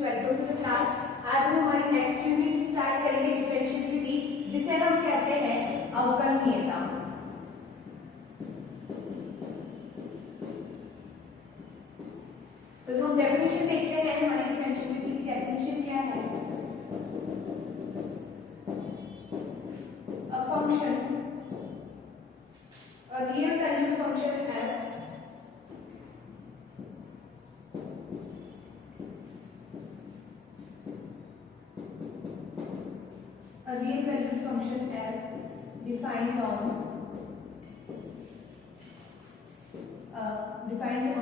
Students, welcome to the class. आज हम हमारी नेक्स्ट यूनिट स्टार्ट करेंगे डिफरेंशिएबिलिटी, जिसे हम कहते हैं अवकलनीयता। तो हम डेफिनेशन देखते हैं। हमारी डिफरेंशिएबिलिटी की डेफिनेशन क्या है? A function, a real valued function f a real valued function f defined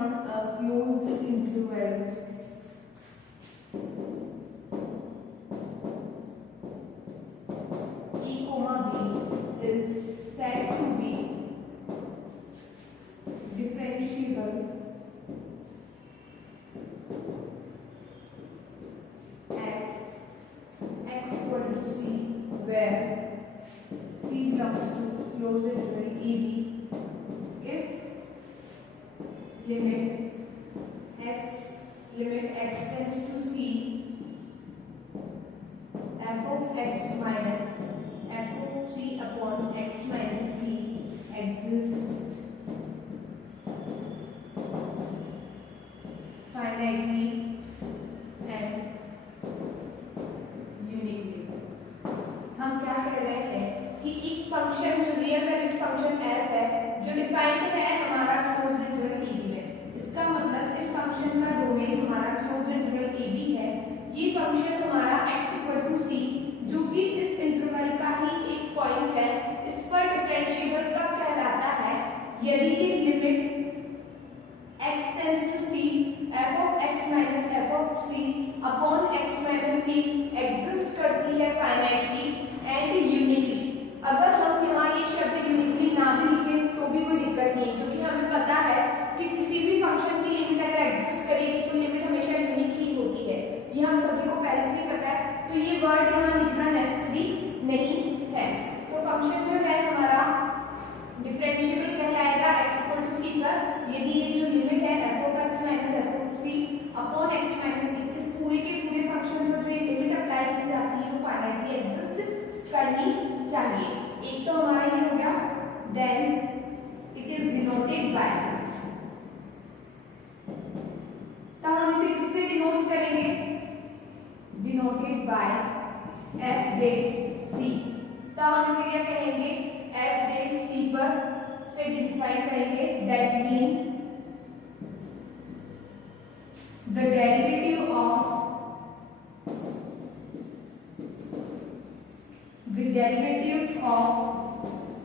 on a closed interval e comma b is said to be differentiable at x equal to c, where c belongs to closed interval ab if limit x tends to c, f of x minus f of c upon x minus c exists finitely and uniquely। हम क्या कह रहे हैं कि एक function जो real valued function f है, जो डिफाइंड है हमारा क्लोज्ड इंटरवल ab में। इसका मतलब इस फंक्शन का डोमेन हमारा क्लोज्ड इंटरवल ab है। ये फंक्शन हमारा x इक्वल टू c, जो कि इस इंटरवल का ही एक पॉइंट है, इस पर डिफरेंशिएबल कब कहलाता है? यदि ये limit x tends to c, f of x minus f of c upon x minus c exist करती है फाइनाइटली एंड यूनिकली। अगर हम यहाँ ये शब्द यूनिकली ना भी लिखें तो भी कोई दिक्कत नहीं, क्योंकि हमें पता है कि किसी भी फंक्शन की लिमिट अगर एग्जिस्ट करेगी तो लिमिट हमेशा यूनिक ही होती है। ये हम सभी को पहले से ही पता है, तो ये वर्ड यहाँ लिखना नेसेसरी नहीं है। तो फंक्शन जो है हमारा डिफरेंशिएबल कहलाएगा x इक्वल टू c पर, यदि ये जो लिमिट है f of x minus f of c upon x minus c, इस पूरे के पूरे फंक्शन पर जो ये लिमिट अप्लाई की जाती है वो फाइनाइटली एग्जिस्ट करनी चाहिए। एक तो हमारा ये हो गया, then it is denoted by, तो हम इसे किससे डिनोट करेंगे? Denoted by f dash c। तो हम इसे क्या कहेंगे? f dash c पर से डिफाइन करेंगे, that mean the derivative of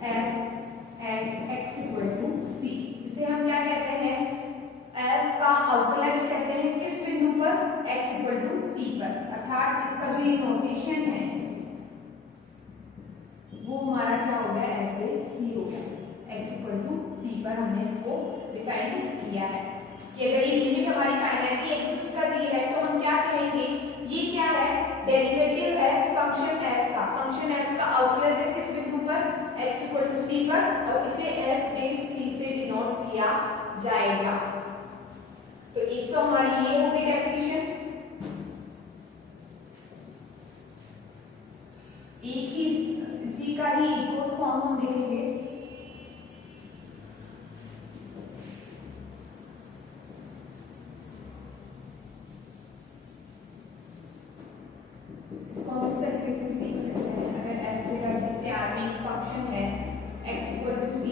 f at x equal to c। इसे हम क्या कहते हैं? f का अवकलज कहते हैं किस बिंदु पर? x इक्वल टू c पर। अर्थात इसका जो ये नोटेशन है वो हमारा क्या हो गया? f dash c हो गया। x इक्वल टू c पर हमने इसको डिफाइन किया है कि अगर ये लिमिट हमारी फाइनाइटली एग्जिस्ट कर रही है तो हम क्या कहेंगे? ये क्या है? डेरिवेटिव है फंक्शन f का। फंक्शन f का अवकलज है किस बिंदु पर? x इक्वल टू c पर, और इसे f dash c से डिनोट किया जाएगा। तो एक तो हमारी ये हो गई डेफिनेशन। एक ही इसी का ही एक और फॉर्म हम देखेंगे। इसको हम इस तरीके से भी देख सकते हैं। अगर f बेटा जैसे r में एक फंक्शन है x इक्वल टू c,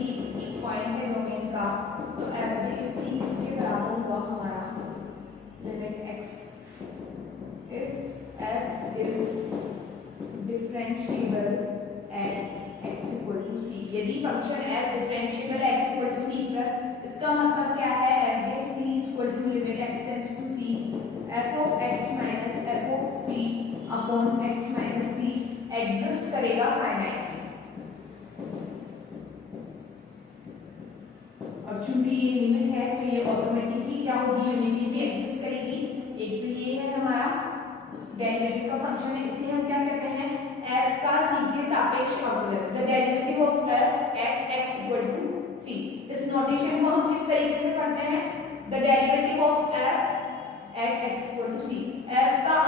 एक पॉइंट है डोमेन का, तो f dash c किसके बराबर हुआ? हमारा limit x if f is differentiable at x equal to c। यदि function f differentiable x equal to c पर, इसका मतलब क्या है? f dash c equal to limit x tends to c, f of x minus f of c upon x minus c exist करेगा finitely. और चूंकि ये लिमिट है तो ये ऑटोमेटिकली क्या होगी? यूनिटली भी एग्जिस्ट करेगी। एक तो ये है हमारा डेरिवेटिव का फंक्शन है, इसे हम क्या कहते हैं? f का c के सापेक्ष अवकलज, the derivative of f at x equal to c। इस नोटेशन को हम किस तरीके से पढ़ते हैं? The derivative of f at x equal to c। f का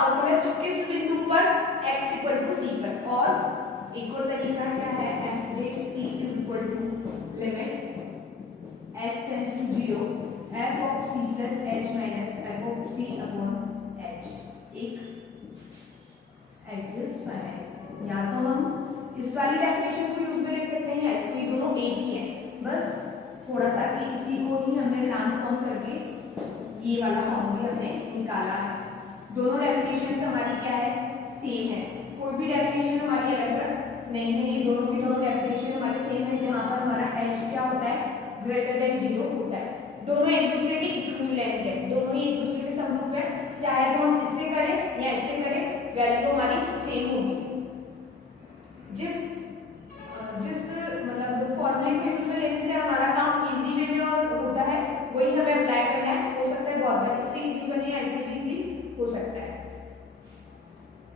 एक और तरीका क्या है, F dash C is equal to limit S tends to 0 F of C plus H minus F of C upon H, एक exist finite. या तो हम इस वाली डेफिनेशन को यूज में ले सकते हैं, इसको ये दोनों एक ही है, बस थोड़ा सा कि इसी को ही हमने ट्रांसफॉर्म करके ये वाला फॉर्म भी हमने निकाला है। दोनों डेफिनेशन हमारी क्या है, सेम है, कोई भी डेफिनेशन हमारी अलग अलग नहीं है, ये दोनों की दोनों डेफिनेशन हमारे सेम है, जहां पर हमारा h क्या होता है, ग्रेटर देन 0 होता है। दोनों एक दूसरे के इक्विवेलेंट है, दोनों ही एक दूसरे के समरूप है, चाहे तो हम इससे करें या इससे करें, वैल्यू हमारी सेम होगी। जिस जिस मतलब फॉर्मूले को यूज में लेने से हमारा काम इजी वे में और होता है, वही हमें अप्लाई करना है। हो सकता है बहुत बार इससे इजी बने या इससे भी इजी हो सकता है।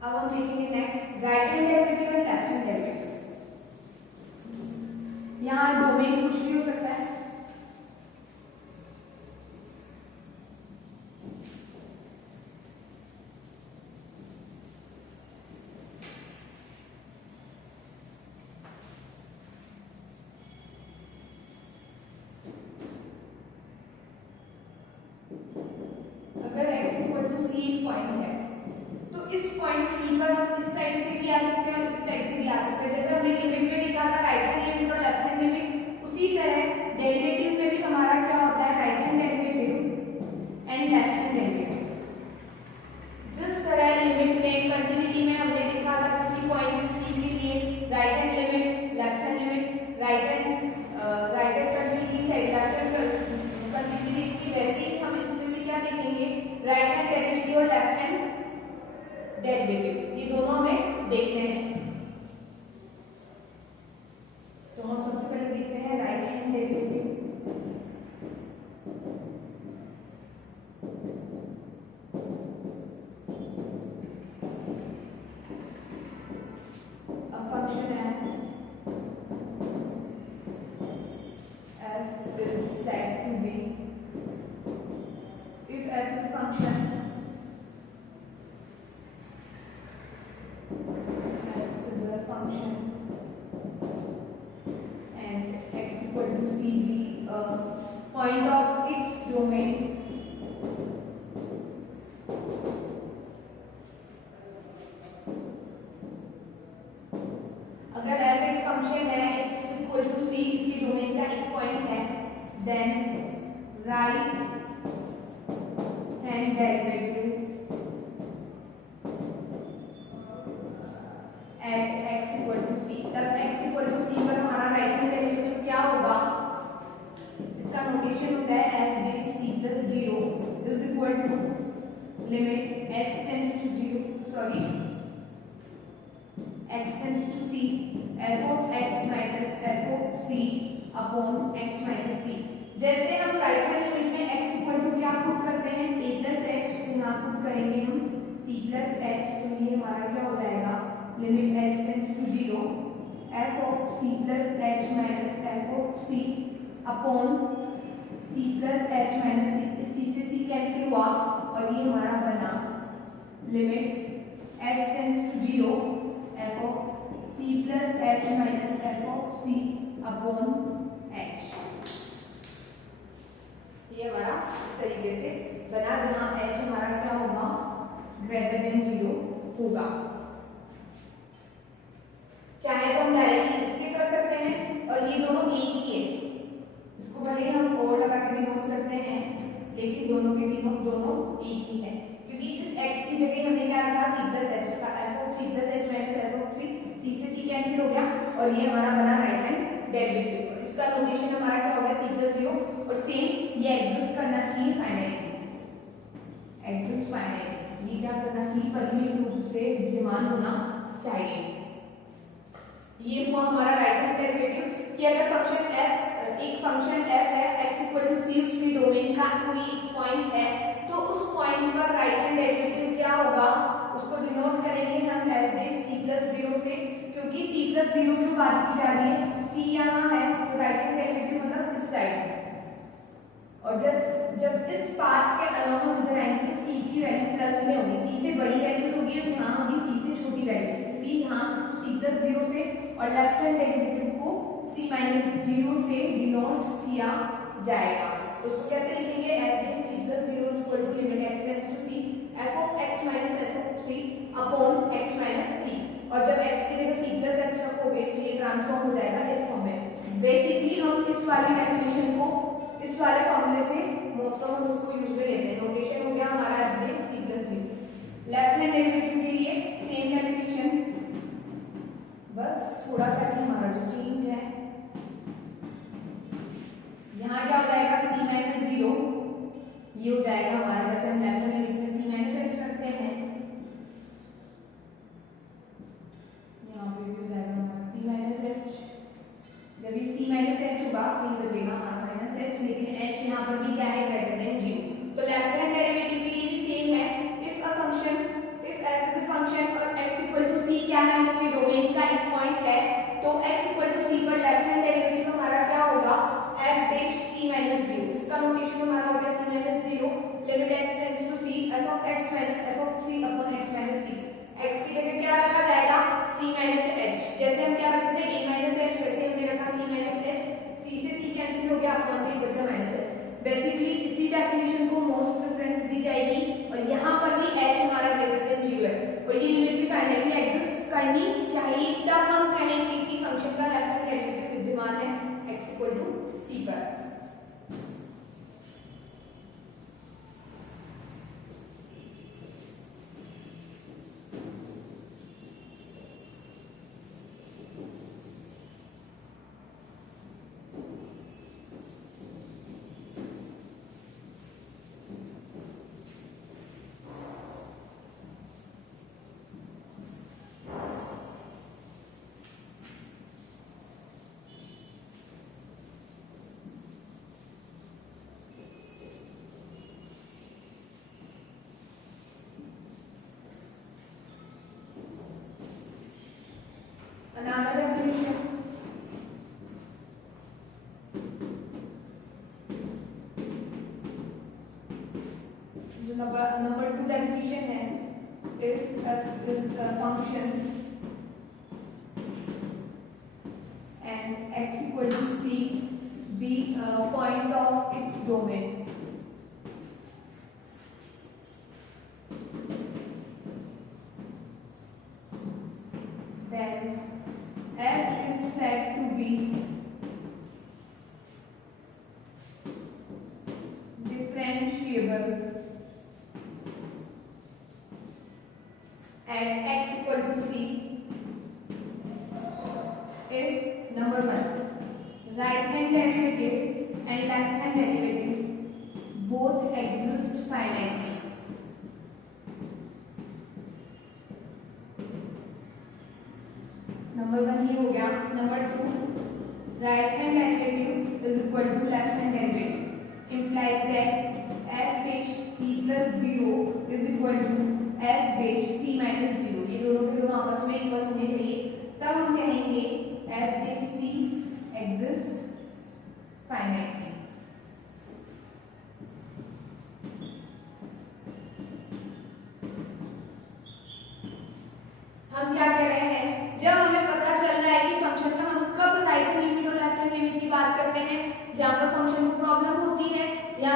अब हम देखेंगे नेक्स्ट राइट हैंड डेरिवेटिव और लेफ्ट हैंड डेरिवेटिव। यहाँ डोमेन कुछ भी हो सकता है, अगर x इक्वल टू सी एक पॉइंट है तो इस पॉइंट सी पर हम इस साइड से भी आ सकते हैं और इस साइड से भी आ सकते हैं। जैसे हमने लिमिट में देखा था राइट हैंड लिमिट और लेफ्ट हैंड लिमिट, उसी तरह डेरिवेटिव में भी हमारा क्या होता है, right hand derivative and left hand derivative. जिस तरह लिमिट में कंटिन्यूटी में हमने देखा था किसी पॉइंट सी के लिए right hand limit, left hand limit, right hand continuity से लेफ्ट हैंड कंटिन्यूटी की, वैसे ही हम इसमें भी क्या देखेंगे, राइट हैंड डेरिवेटिव और लेफ्ट हैंड डेरिवेटिव, ये दोनों हमें देखने हैं। तो हम सबसे पहले देखते हैं right hand derivative. A function f is said to be, if f is a function, function and x equal to c be a point of its domain, अगर f एक फंक्शन है, x equal to c इसकी domain का एक point है, then right hand derivative at x equal to c, तब x equal to c पर हमारा राइट हैंड डेरिवेटिव क्या होगा, इसका नोटेशन होता है f dash c plus 0 is equal to limit x tends to 0 sorry x tends to c f of x minus f of c upon x minus c। जैसे हम right hand limit में x equal to क्या put करते हैं, a plus h, तो यहाँ put करेंगे हम c plus h, तो ये हमारा क्या हो जाएगा, limit h tends to 0 f of c plus h minus f of c upon c plus h minus c, इस c से c कैंसिल हुआ और ये हमारा बना limit h tends to 0 f of c plus h minus f of c upon h। ये हमारा इस तरीके से बना, जहां h हमारा क्या होगा, ग्रेटर देन 0 होगा। चाहे तो हम डायरेक्टली इससे कर सकते हैं और ये दोनों एक ही है, इसको भले हम और लगा के डिनोट करते हैं, लेकिन दोनों के दोनों एक ही है, क्योंकि इस x की जगह हमने क्या रखा, c plus h का, f of c plus h minus f of c से c कैंसिल हो गया और ये हमारा बना राइट हैंड डेरिवेटिव। इसका नोटेशन हमारा क्या हो गया, c plus 0, और सेम ये एग्जिस्ट करना चाहिए फाइनाइटली, एग्जिस्ट फाइनाइटली, ये क्या करना चाहिए, परिमित रूप से विद्यमान होना चाहिए। ये हुआ हमारा राइट हैंड डेरिवेटिव कि अगर फंक्शन f, एक फंक्शन f है, x इक्वल टू c, उसकी डोमेन का कोई एक पॉइंट है, तो उस पॉइंट पर राइट हैंड डेरिवेटिव क्या होगा, उसको डिनोट करेंगे हम f डैश c plus 0 से, क्योंकि c plus 0 की बात की जा रही है, c यहाँ है तो राइट हैंड डेरिवेटिव मतलब इस साइड, और जब इस पाथ के अलावा हम इधर आएंगे तो c की वैल्यू प्लस में होगी, c से बड़ी वैल्यू होगी और यहाँ होगी c से छोटी वैल्यू, कि यहाँ इसको c प्लस 0 से और लेफ्ट हैंड डेरिवेटिव को c माइनस 0 से डिनोट किया जाएगा। तो उसको कैसे लिखेंगे, f base c plus 0 is equal to limit x tends to c f of x minus f of c upon x minus c, और जब x की जगह c प्लस x रखोगे तो ये ट्रांसफॉर्म हो जाएगा इस फॉर्म में। बेसिकली हम इस वाली डेफिनेशन को इस वाले फॉर्मूले से मोस्ट ऑफ हम उसको यूज में लेते हैं। नोटेशन हो गया हमारा f base c plus 0। Left hand derivative के लिए सेम डेफिनेशन, बस थोड़ा सा ही हमारा जो चेंज है, यहाँ क्या हो जाएगा c माइनस 0, ये हो जाएगा हमारा, जैसे हम लेफ्ट हैंड डेरिवेटिव में c माइनस h रखते हैं, यहाँ पे भी हो जाएगा हमारा c माइनस h। जब ये c माइनस h होगा तो ये बचेगा हमारा माइनस h, लेकिन h यहाँ पर भी क्या है, ग्रेटर देन 0। तो लेफ्ट हैंड डेरिवेटिव के लिए भी सेम है, if a function, if f is a function और x इक्वल टू c क्या है, इसके डोमेन का एक पॉइंट है, तो x इक्वल टू c पर लेफ्ट हैंड डेरिवेटिव हमारा क्या होगा, f बेस c माइनस 0। इसका नोटेशन हमारा हो गया c minus 0 limit x tends to c f of x minus f of c upon x minus c। x की जगह क्या रखा जाएगा, c माइनस h, जैसे हम क्या रखते थे a माइनस h, वैसे हमने रखा c माइनस h, c से c कैंसिल हो गया, अपॉन में बचा माइनस h। बेसिकली इसी डेफिनेशन को मोस्ट प्रेफरेंस दी जाएगी, और यहाँ पर भी h हमारा ग्रेटर देन 0 है, और ये लिमिट भी फाइनली एग्जिस्ट करनी चाहिए, तब हम कहेंगे कि फंक्शन का लेफ्ट हैंड डेरिवेटिव विद्यमान है x इक्वल टू c पर। Another definition, जो नंबर 2 definition है, if f is a function and x equal to c be a point of its domain, then f is said to be differentiable at x equal to c if number 1 right hand derivative and left hand derivative both exist finitely। Number 1 ये हो गया। Number 2 right hand derivative is equal to left hand derivative implies that f base c plus 0 is equal to f base c minus 0। ये दोनों के दोनों आपस में equal होने चाहिए, तब हम कहेंगे f base c exist finitely। हम क्या कह रहे हैं, जब हमें पता चल रहा है कि फंक्शन का हम कब राइट हैंड लिमिट और लेफ्ट हैंड लिमिट की बात करते हैं, जहां पर फंक्शन को प्रॉब्लम होती है, या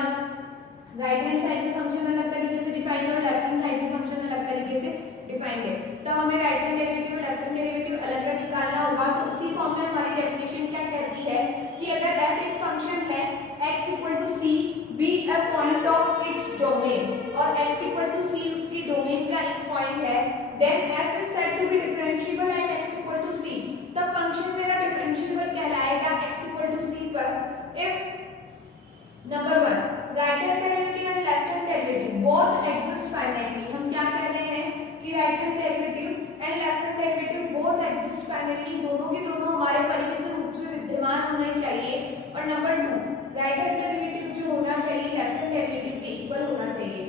राइट हैंड साइड में फंक्शन अलग तरीके से डिफाइंड है और लेफ्ट हैंड साइड में फंक्शन अलग तरीके से डिफाइंड है, तब हमें राइट हैंड डेरिवेटिव और लेफ्ट हैंड डेरिवेटिव अलग अलग निकालना होगा। तो उसी फॉर्म में हमारी डेफिनेशन क्या कहती है कि अगर f एक फंक्शन है x equal to c be a point of its domain, और x इक्वल टू c उसकी डोमेन का एक पॉइंट है, then f is said to be differentiable at x equal to c। तब फंक्शन मेरा differentiable कहलाएगा x equal to c पर if number 1 right hand derivative and left hand derivative both exist finitely. हम क्या कह रहे हैं कि right hand derivative and left hand derivative both exist finitely, दोनों के दोनों हमारे परिमित रूप से विद्यमान होने चाहिए, और नंबर 2 राइट हैंड डेरिवेटिव जो होना चाहिए लेफ्ट हैंड डेरिवेटिव के इक्वल होना चाहिए।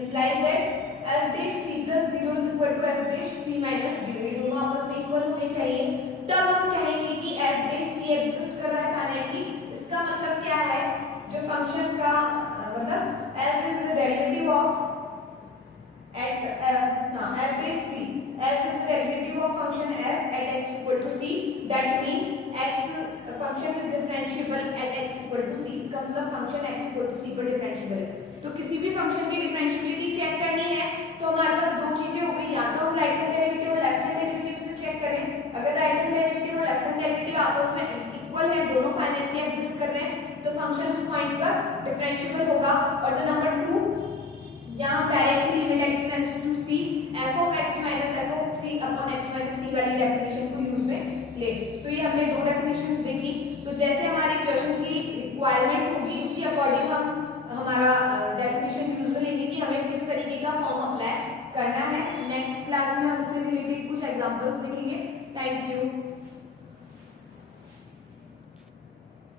implies that f dash c plus 0 is equal to f dash c minus 0। ये दोनों आपस में इक्वल होने चाहिए, तब हम कहेंगे कि f dash c एग्जिस्ट कर रहा है फाइनाइटली। इसका मतलब क्या है, जो फंक्शन का मतलब f is the derivative of at f dash c, f is the derivative derivative of function f at x equal to c, that mean x function is differentiable at x equal to c, इसका मतलब function x equal to c पर differentiable है। तो किसी भी function की differentiability check करनी है तो हमारे पास दो चीजें हो गई, या तो हम राइट हैंड डेरिवेटिव और लेफ्ट हैंड डेरिवेटिव से चेक करें। अगर राइट हैंड डेरिवेटिव और लेफ्ट हैंड डेरिवेटिव आपस में इक्वल है, दोनों फाइनाइटली एग्जिस्ट कर रहे हैं, तो फंक्शन उस पॉइंट पर डिफरेंशिएबल होगा। और द नंबर 2, यहाँ directly limit x tends to c, f of x minus f of c upon x minus c वाली डेफिनेशन को यूज में ले। तो ये हमने दो डेफिनेशंस देखी। तो जैसे हमारी क्वेश्चन की रिक्वायरमेंट होगी उसी अकॉर्डिंग हम हमारा डेफिनेशन यूज में लेंगे कि हमें किस तरीके का फॉर्म अप्लाई करना है। नेक्स्ट क्लास में हम इससे रिलेटेड कुछ एग्जांपल्स देखेंगे। Thank you.